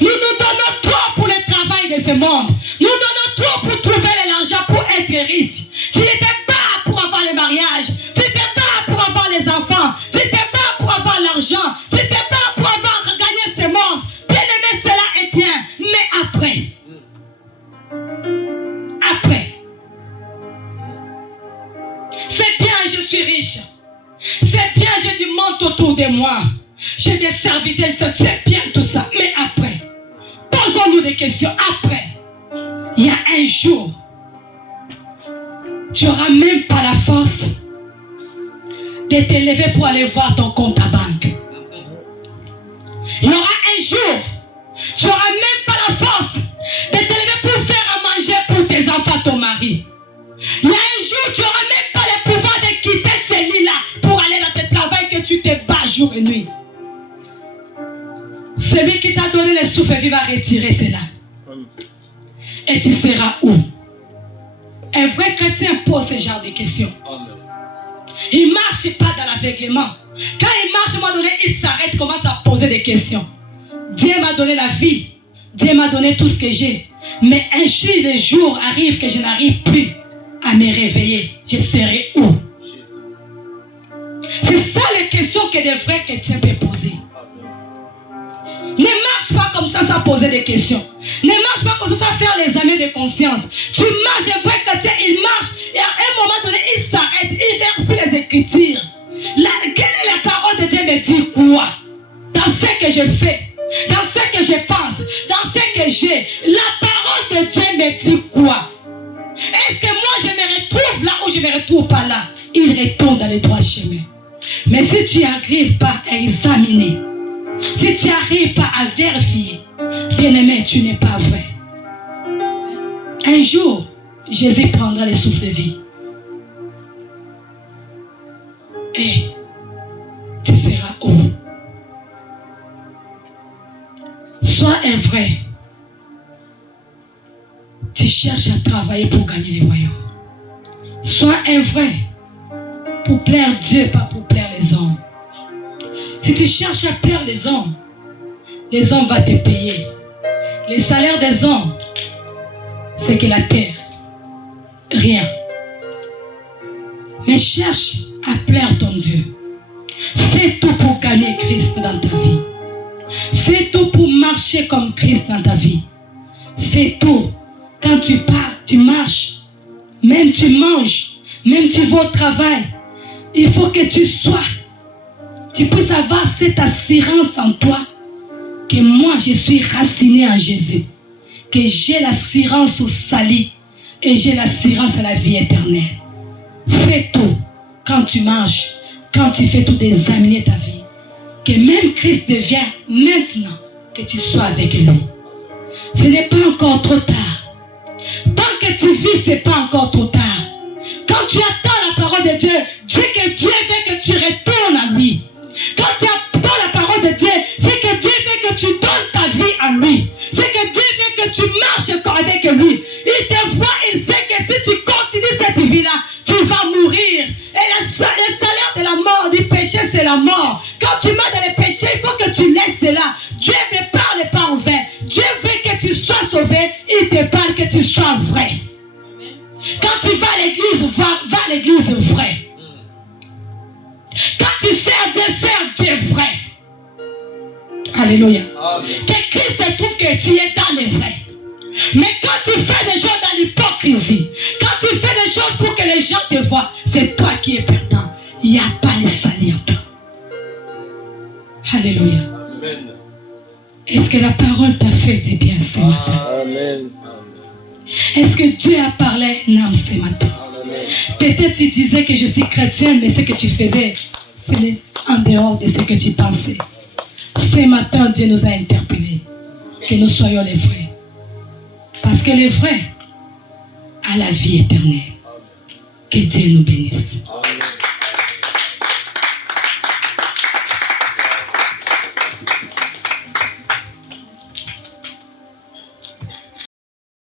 Nous nous donnons trop pour le travail de ce monde. Nous donnons trop pour trouver l'argent, pour être riche. Tu n'étais pas pour avoir le mariage. Tu n'étais pas pour avoir les enfants. Tu n'étais pas pour avoir l'argent. Tu n'étais pas pour avoir gagné ce monde. Bien aimé, cela est bien. Mais après. C'est bien, je suis riche. C'est bien, j'ai du monde autour de moi. J'ai des serviteurs, c'est bien tout ça. Mais après, posons-nous des questions. Après, il y a un jour, tu n'auras même pas la force de te lever pour aller voir ton compte à banque. Il y aura un jour, tu n'auras même pas la force de te lever pour faire à manger pour tes enfants, ton mari. Il y a un jour, tu n'auras même pas le pouvoir de quitter ce lit-là pour aller dans tes travail que tu te bats jour et nuit. Celui qui t'a donné le souffle, il va retirer cela. Et tu seras où? Un vrai chrétien pose ce genre de questions. Il ne marche pas dans l'aveuglement. Quand il marche, à un moment donné, il s'arrête, commence à poser des questions. Dieu m'a donné la vie. Dieu m'a donné tout ce que j'ai. Mais un jour, le jour arrive que je n'arrive plus à me réveiller. Je serai où? C'est ça les questions que des vrais chrétiens peuvent poser. Ne marche pas comme ça sans poser des questions. Ne marche pas comme ça sans faire l'examen de conscience. Tu marches, un vrai chrétien, il marche et à un moment donné, il s'arrête, il vérifie les Écritures. Quelle est la parole de Dieu me dit quoi? Dans ce que je fais, dans ce que je pense, dans ce que j'ai, la parole de Dieu me dit quoi? Est-ce que moi je me retrouve là ou je ne me retrouve pas là? Il retourne dans le droit chemin. Mais si tu n'arrives pas à examiner, si tu n'arrives pas à vérifier, bien-aimé, tu n'es pas vrai. Un jour, Jésus prendra le souffle de vie. Et tu seras où? Sois un vrai. Tu cherches à travailler pour gagner les royaumes. Sois un vrai. Pour plaire Dieu, pas pour plaire les hommes. Si tu cherches à plaire les hommes vont te payer. Le salaire des hommes, c'est que la terre. Rien. Mais cherche à plaire ton Dieu. Fais tout pour gagner Christ dans ta vie. Fais tout pour marcher comme Christ dans ta vie. Fais tout. Quand tu pars, tu marches. Même tu manges. Même tu vas au travail. Il faut que tu puisses avoir cette assurance en toi que moi je suis raciné en Jésus, que j'ai l'assurance au salut et j'ai l'assurance à la vie éternelle. Fais tout quand tu marches, quand tu fais tout, d'examiner ta vie, que même Christ devient maintenant que tu sois avec lui. Ce n'est pas encore trop tard. Tant que tu vis, ce n'est pas encore trop tard. Quand tu attends la parole de Dieu, Dieu veut que tu retournes à lui. Quand tu attends la parole de Dieu, c'est que Dieu veut que tu donnes ta vie à lui. C'est que Dieu veut que tu marches encore avec lui. Il te voit, il sait que si tu continues cette vie-là, tu vas mourir. Et le salaire de la mort, du péché, c'est la mort. Quand tu meurs dans le péché, il faut que tu laisses cela. Dieu ne parle pas en vain. Dieu veut que tu sois sauvé. Il te parle que tu sois vrai. Quand tu vas à l'église, va à l'église vrai. Quand tu sers Dieu vrai. Alléluia. Amen. Que Christ trouve que tu es dans les vrais. Mais quand tu fais des choses dans l'hypocrisie, quand tu fais des choses pour que les gens te voient, c'est toi qui es perdant. Il n'y a pas le salut en toi. Alléluia. Amen. Est-ce que la parole t'a fait du bien ce matin? Amen. Est-ce que Dieu a parlé? Non, ce matin. Peut-être tu disais que je suis chrétienne, mais ce que tu faisais, c'est en dehors de ce que tu pensais. Ce matin, Dieu nous a interpellés. Que nous soyons les vrais. Parce que les vrais a la vie éternelle. Que Dieu nous bénisse. Amen.